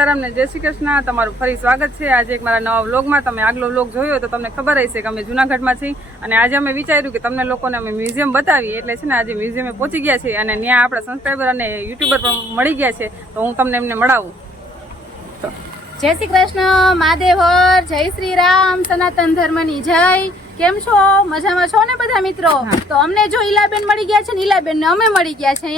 સીતારામ ને જય શ્રી કૃષ્ણ. તમારું ફરી સ્વાગત છે આજે એક મારા નવા વ્લોગમાં. તમે આગલો વ્લોગ જોયો તો તમને ખબર હશે કે અમે જૂનાગઢમાં છીએ અને આજે અમે વિચાર્યું કે તમને લોકોને અમે મ્યુઝિયમ બતાવીએ. એટલે છે ને આજે મ્યુઝિયમે પહોંચી ગયા છે અને ત્યાં આપણા સબસ્ક્રાઈબર અને યુટ્યુબર પણ મળી ગયા છે, તો હું તમને એમને મળાવું. તો જય શ્રી કૃષ્ણ, મહાદેવર, જય શ્રી રામ, સનાતન ધર્મની જય. કેમ છો? મજામાં છો ને બધા મિત્રો? તો અમને જો ઈલાબેન મળી ગયા છે ને ઈલાબેન ને અમે મળી ગયા છે.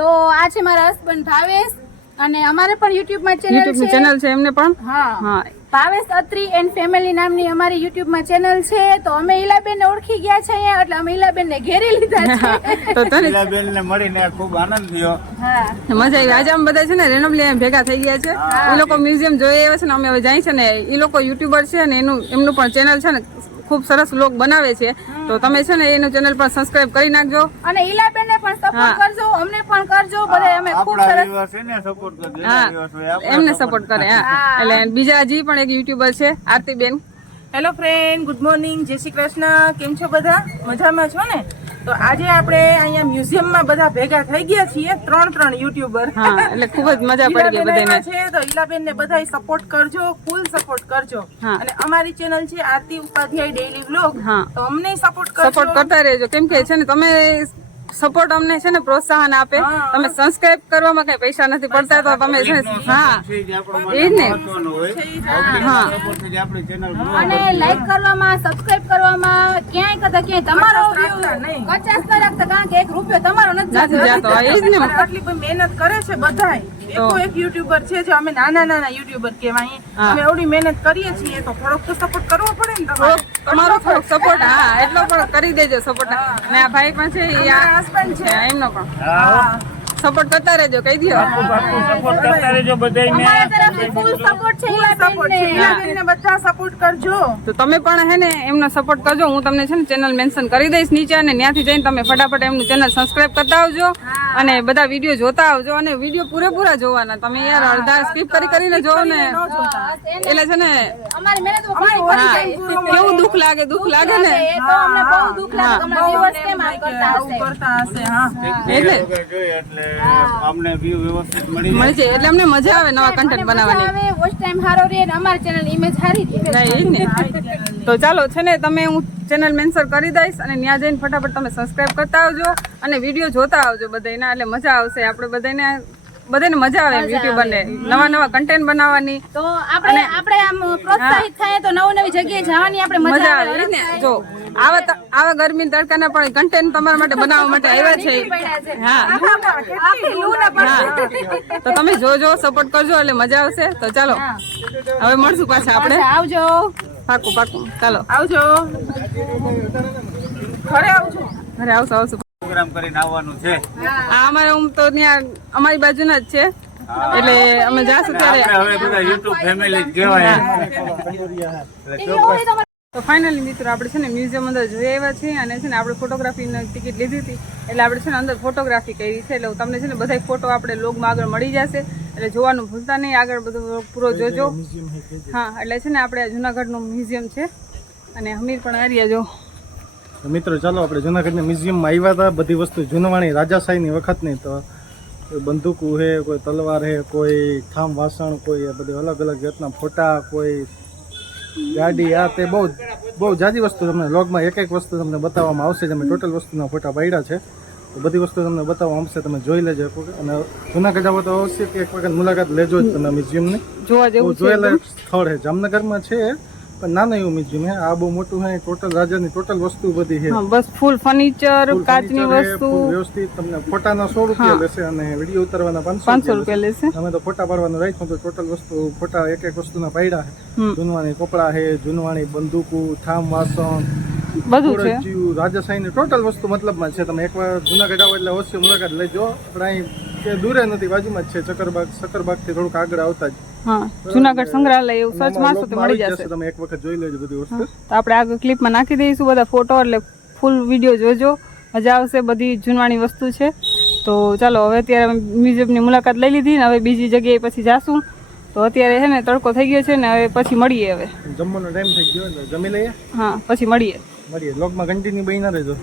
તો આ છે મારા હસબન્ડ ભાવેશ અને અમારે પણ યુટ્યુબ માં ચેનલ છે એમને પણ હા ભાવેશ અત્રી એન્ડ ફેમિલી નામની અમારી યુટ્યુબ માં ચેનલ છે. તો અમે ઈલાબેન ને ઓળખી ગયા છે એટલે અમે ઈલાબેન ને ઘેરી લીધા છે. તો ઈલાબેન ને મળીને ખૂબ આનંદ થયો. મજા આવી. આજે અમે બધા છે ને રેન્ડમલી ભેગા થઈ ગયા છે. એ લોકો મ્યુઝિયમ જોઈ આવ્યા છે ને અમે હવે જાય છે ને એ લોકો યુટ્યુબર છે ને એમનું પણ ચેનલ છે ને ખૂબ સરસ વ્લોગ બનાવે છે. તો તમે છે ને એનું ચેનલ પર સબસ્ક્રાઇબ કરી નાખજો અને ઈલાબેન ને પણ સપોર્ટ કરજો, અમને પણ કરજો. બધા અમે ખૂબ સરસ સપોર્ટ કરજો. એમને સપોર્ટ કરે. એટલે બીજા હજી પણ એક યુટ્યુબર છે આરતીબેન. હેલો ફ્રેન્ડ, ગુડ મોર્નિંગ, જય શ્રી કૃષ્ણ. કેમ છો બધા? મજામાં છો ને? તો આજે આપણે અહીંયા મ્યુઝિયમમાં બધા ભેગા થઈ ગયા છીએ, ત્રણ યુટ્યુબર. એટલે ખૂબ જ મજા પડી ગઈ બધાને. છે તો ઈલાબેન ને બધાય સપોર્ટ કરજો, ફૂલ સપોર્ટ કરજો. અને અમારી ચેનલ છે આરતી ઉપાધ્યાય ડેઈલી વ્લોગ, તો અમને સપોર્ટ કરતા રહેજો. કેમ કે છે ને તમે સપોર્ટ અમને છે ને પ્રોત્સાહન આપે. તમે સબસ્ક્રાઇબ કરવામાં કઈ પૈસા નથી પડતા, તો તમે છે ને એ જ ને અને લાઈક કરવામાં, સબસ્ક્રાઇબ કરવામાં ક્યાંય તમારો કચાસ ન રાખતા, કારણ કે એક રૂપિયો તમારો નથી જાતો. એ જ ને આટલી મહેનત કરે છે બધાય. એક યુટ્યુબર છે જે અમે નાના યુટ્યુબર કહેવાય, અમે એવડી મહેનત કરીએ છીએ તો થોડોક તો સપોર્ટ કરવો પડે ને તમારો થોડોક સપોર્ટ. એટલો પણ કરી દેજો સપોર્ટ. અને આ ભાઈ પણ છે હસબન્ડ છે એમનો પણ સપોર્ટ કરતા રહેજો. કહી દો સપોર્ટ કરતા રહેજો બધાને. અમારા તરફથી ફૂલ સપોર્ટ છે. ઈલાબેન ને બધા સપોર્ટ કરજો. તો તમે પણ હે ને એમનો સપોર્ટ કરજો. હું તમને છે ને ચેનલ મેન્શન કરી દઈશ નીચે અને ત્યાંથી જઈને તમે ફટાફટ એમનું ચેનલ સબસ્ક્રાઇબ કરતા આવજો અને બધા વિડીયો જોતા આવજો. અને વિડીયો પૂરેપૂરા જોવાના. તમે યાર અડધા સ્કીપ કરીને જોવો ને એટલે છે ને અમારી મહેનત કેવું દુઃખ લાગે ને. તો અમને બહુ દુઃખ લાગે. તમને viewers કેમ આમ કરતા હશે? એટલે અમને વ્યૂ વ્યવસ્થિત મળી જાય એટલે અમને મજા આવે નવા કન્ટેન્ટ બનાવવાની. વોચ ટાઈમ સારો રહે અને અમારી ચેનલ ઇમેજ સારી રહે. તો ચાલો છે ને તમે હું ચેનલ મેન્શન કરી દઈશ અને ત્યાં જઈને ફટાફટ તમે સબસ્ક્રાઇબ કરતા આવજો અને વિડીયો જોતા આવજો બધાના. એટલે મજા આવશે. આપણે બધાને મજા આવે યુટ્યુબર ને નવા કન્ટેન્ટ બનાવવાની. તો આપણે આમ પ્રોત્સાહિત થાય તો નવી જગ્યાએ જવાની આપણે મજા આવે ને. જો આવા ગરમી તડકાના પણ કન્ટેન્ટ તમારા માટે બનાવવા માટે આવ્યા છે. તો તમે જોજો, સપોર્ટ કરજો એટલે મજા આવશે. તો ચાલો હવે મળશું પાછા આપણે. આવજો. પાકું. ચાલો આવજો. ઘરે આવશું. પ્રોગ્રામ કરીને આવવાનું છે. અમારે તો ત્યાં અમારી બાજુના જ છે એટલે અમે જાશું ત્યારે હવે બધા યુટ્યુબ ફેમિલી કહેવાય. તો ફાઇનલી મિત્રો આપણે છે ને મ્યુઝિયમ અંદર જોઈ આવ્યા છીએ અને છે ને આપણે ફોટોગ્રાફીની ટિકિટ લીધી હતી એટલે આપણે છે ને અંદર ફોટોગ્રાફી કરી છે. એટલે તમને છે ને બધા ફોટો આપણે લોગમાં આગળ મળી જશે એટલે જોવાનું ભૂલતા નહીં. આગળ બધું પૂરો જોજો. એટલે છે ને આપણે જુનાગઢનું મ્યુઝિયમ છે અને હમીર પણ હાર્યા જો. મિત્રો ચાલો આપણે જૂનાગઢના મ્યુઝિયમમાં આવ્યા હતા. બધી વસ્તુ જૂનવાણી રાજાશાહીની વખતની. તો કોઈ બંદૂકો છે, કોઈ તલવાર છે, કોઈ ખામ વાસણ, કોઈ બધી અલગ અલગ જાતના ફોટા, કોઈ ગાડી, આ તે બહુ જાજી વસ્તુ તમને લોગમાં એક વસ્તુ તમને બતાવવામાં આવશે. તમે ટોટલ વસ્તુના ફોટા પાડ્યા છે તો બધી વસ્તુ તમને બતાવવામાં આવશે. તમે જોઈ લેજો. અને જૂનાગઢ આવો તો અવશ્ય કે એક વખત મુલાકાત લેજો જ તમે મ્યુઝિયમની. જોવા જેવું જોયેલા સ્થળ છે. જામનગરમાં છે પણ નાનું એવું મ્યુઝિયમ હે. આ બહુ મોટું હે. ટોટલ રાજાની ટોટલ વસ્તુ બધી છે. બસ ફૂલ ફર્નિચર, કાચની વસ્તુ વ્યવસ્થિત. તમને ફોટાના 100 રૂપિયા લેશે અને વિડીયો ઉતારવાના 500 રૂપિયા લેશે. અમે તો ફોટા પાડવાનું રાખ્યું તો ટોટલ વસ્તુ ફોટા એક વસ્તુના પાડ્યા છે. જૂનવાણી કપડા છે, જૂનવાણી બંદૂકો, થામ વાસણ, બધું છે. રાજાશાહીની ટોટલ વસ્તુ મતલબમાં છે. તમે એકવાર જૂનાગઢ આવો એટલે અવશ્ય મુલાકાત લેજો. આપણે અહીં કે દૂરે નથી, બાજુમાં જ છે. સકરબાગ થી થોડુંક આગળ આવતા જ જૂનાગઢ સંગ્રહાલય એવું સર્ચ મારશો તો મળી જશે. તમે એક વખત જોઈ લેજો બધી વસ્તુ. તો આપણે આગળ ક્લિપમાં નાખી દઈશું બધા ફોટો એટલે ફૂલ વિડીયો જોજો. મજા આવશે. બધી જૂનવાણી વસ્તુ છે. તો ચાલો હવે અત્યારે મ્યુઝિયમની મુલાકાત લઈ લીધી ને હવે બીજી જગ્યાએ પછી જાશું. તો અત્યારે છે ને તડકો થઈ ગયો છે ને હવે પછી મળીએ. હવે જમવાનો ટાઈમ થઈ ગયો એટલે જમી લઈએ. પછી મળીએ. લોગમાં કન્ટિન્યુ બની રહેજો.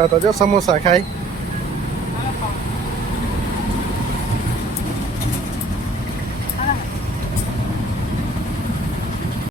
પેલા તો જો સમોસા ખાય